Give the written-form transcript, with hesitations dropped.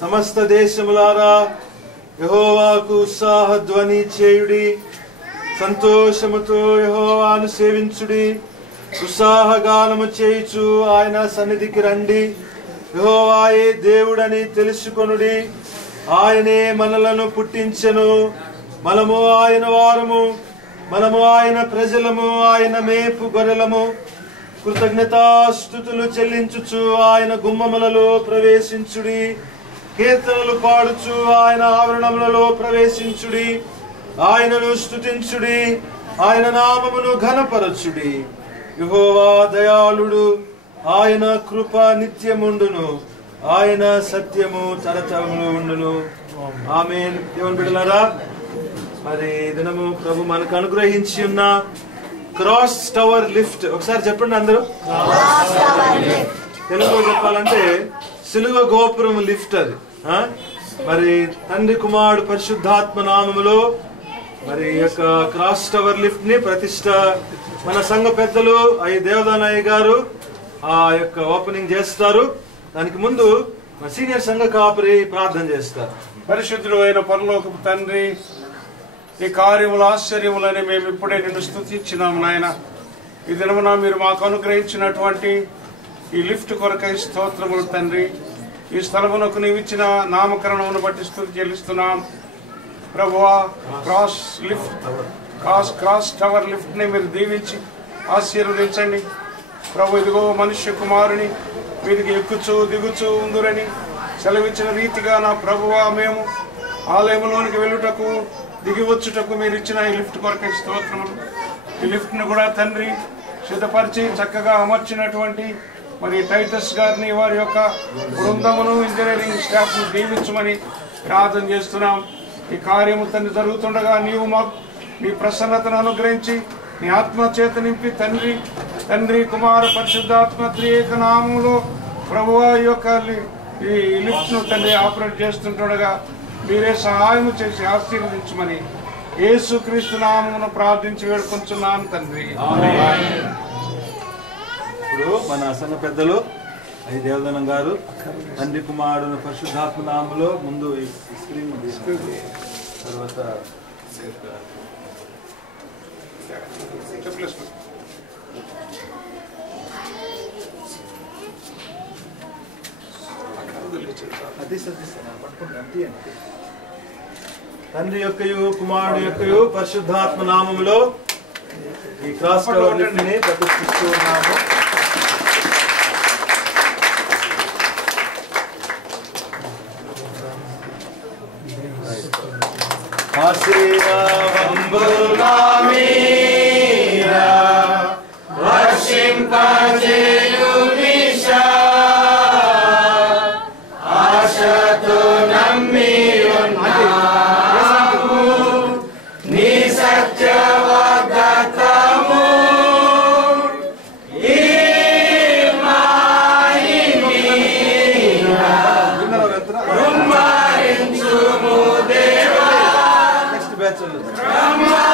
సమస్త దేశములారా యెహోవాకు ఉత్సాహ ధ్వని చేయుడి, సంతోషముతో యెహోవాను సేవించుడి, ఉత్సాహగానము చేయుచు ఆయన సన్నిధికి రండి. యెహోవాయే దేవుడని తెలుసుకొనుడి, ఆయనే మనలను పుట్టించెను, మనము ఆయన వారము, మనము ఆయన ప్రజలము, ఆయన మేపు గొర్రెలము. కృతజ్ఞతాస్తుతులు చెల్లించుచు ఆయన గుమ్మములలో ప్రవేశించుడి, కీర్తనలు పాడుచు ఆయన ఆవరణములలో ప్రవేశించుడి, ఆయనను స్తుతించుడి, ఆయన నామమును ఘనపరచుడి. యెహోవా దయాళుడు, ఆయన కృప నిత్యముండును, ఆయన సత్యము తరతరములు ఉండును. ఆమేన్. దేవుని బిడ్డలారా, మరి దినము ప్రభు మనకు అనుగ్రహించి ఉన్న క్రాస్ టవర్ లిఫ్ట్ ఒకసారి చెప్పండి అందరూ. తెలుగులో చెప్పాలంటే సిలువ గోపురం లిఫ్ట్. అది మరి తండ్రి కుమారుడు పరిశుద్ధాత్మ నామములో మరి యొక్క క్రాస్ టవర్ లిఫ్ట్ ని ప్రతిష్ట మన సంఘ పెద్దలు దేవదానయ్య గారు ఆ యొక్క ఓపెనింగ్ చేస్తారు. దానికి ముందు మన సీనియర్ సంఘ కాపరి ప్రార్థన చేస్తారు. పరిశుద్ధుడు అయిన పరలోకపు తండ్రి, ఈ కార్యములు ఆశ్చర్యములని మేము ఇప్పుడే నిన్ను స్తుతించినాము నాయన. ఈ దినమున మీరు మాకు అనుగ్రహించినటువంటి ఈ లిఫ్ట్ కొరకై స్తోత్రములు తండ్రి. ఈ స్థలమునకు నీవు ఇచ్చిన నామకరణమును బట్టి స్తుతి చెల్లిస్తున్నాం ప్రభువా. క్రాస్ టవర్ లిఫ్ట్ ని మీరు దీవించి ఆశీర్వదించండి ప్రభు. ఇదిగో మనుష్య కుమారుని వీధికి ఎక్కుచూ దిగుచూ ఉందురని సెలవిచ్చిన రీతిగా నా ప్రభువా, మేము ఆలయంలోనికి వెళ్ళుటకు దిగివచ్చుటకు మీరు ఇచ్చిన ఈ లిఫ్ట్ కొరకై స్తోత్రములు. ఈ లిఫ్ట్ ను కూడా తండ్రి సిద్ధపరిచి చక్కగా అమర్చినటువంటి మరి టైటస్ గారిని, వారి యొక్క బృందమును, ఇంజనీరింగ్ స్టాఫ్ను దీవించమని ప్రార్థన చేస్తున్నాం. ఈ కార్యము తండ్రి జరుగుతుండగా నీవు మాకు నీ ప్రసన్నతను అనుగ్రహించి నీ ఆత్మ చేత నింపి తండ్రి కుమార పరిశుద్ధాత్మ త్రియేక నామములో ప్రభువా ఈ యొక్క ఈ లిఫ్ట్ను తండ్రి ఆపరేట్ చేస్తుండగా మీరే సహాయం చేసి ఆశీర్వదించమని యేసుక్రీస్తు నామమును ప్రార్థించి వేడుకొంచున్నాను తండ్రి. ఇప్పుడు మన సంఘ పెద్దలు ఐ దేవదనం గారు తండ్రి కుమారుడు పరిశుద్ధాత్మ నామములో ముందు ఈ స్క్రీన్ తర్వాత తండ్రి యొక్కయు కుమారుడు యొక్కయు పరిశుద్ధాత్మ నామములో ఈ క్రాస్ టవర్ లిఫ్ట్ ని ప్రతిష్ఠిస్తూ ఉన్నాము. Come on!